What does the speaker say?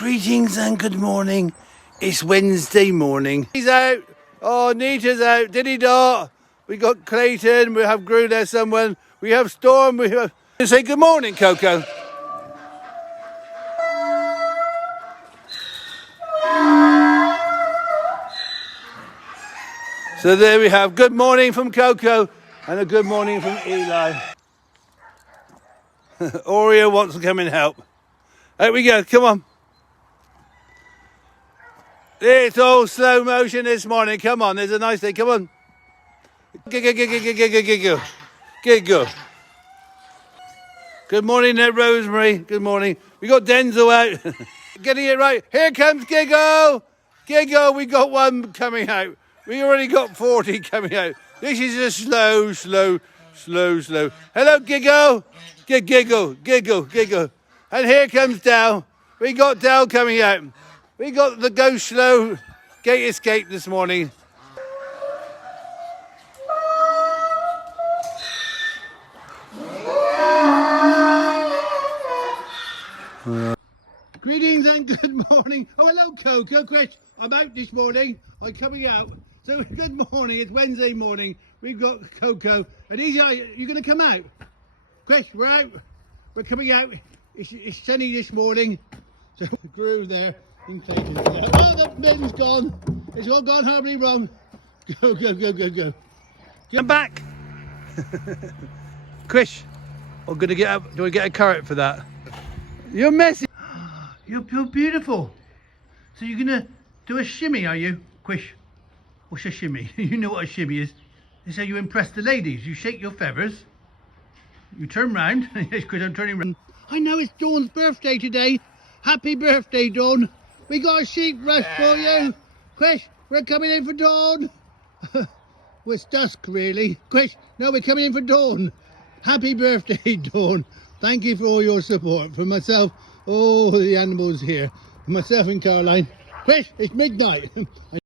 Greetings and good morning. It's Wednesday morning. He's out. Oh, Nita's out. Diddy Dot. We got Clayton. We have Gru there somewhere. We have Storm. We have. Say good morning, Coco. So there we have good morning from Coco and a good morning from Eli. Oreo wants to come and help. Out we go. Come on. It's all slow motion this morning. Come on, there's a nice day. Come on. Giggle. Giggle. Good morning there, Rosemary. Good morning. We got Denzel out. Getting it right. Here comes Giggle. Giggle, we got one coming out. We already got 40 coming out. This is a slow. Hello, Giggle. Giggle. And here comes Dal. We got Dal coming out. We got the Go Slow Gate Escape this morning. Greetings and good morning. Oh, hello, Coco. Chris, I'm out this morning. I'm coming out. So, good morning. It's Wednesday morning. We've got Coco. And he's out. You're going to come out? Chris, we're out. We're coming out. It's sunny this morning. So, Gru there. Oh, the bin's gone. It's all gone horribly wrong. Go. I'm back. Chris, I'm going to get up. Do I get a carrot for that? You're messy. You're beautiful. So you're going to do a shimmy, are you? Chris, what's a shimmy? You know what a shimmy is. It's how you impress the ladies. You shake your feathers. You turn round. Yes, Chris, I'm turning round. I know it's Dawn's birthday today. Happy birthday, Dawn. We got a sheep rush for you. Chris, we're coming in for Dawn. Well, it's dusk, really. Chris, no, we're coming in for Dawn. Happy birthday, Dawn. Thank you for all your support. For myself, all the animals here. For myself and Caroline. Chris, it's midnight.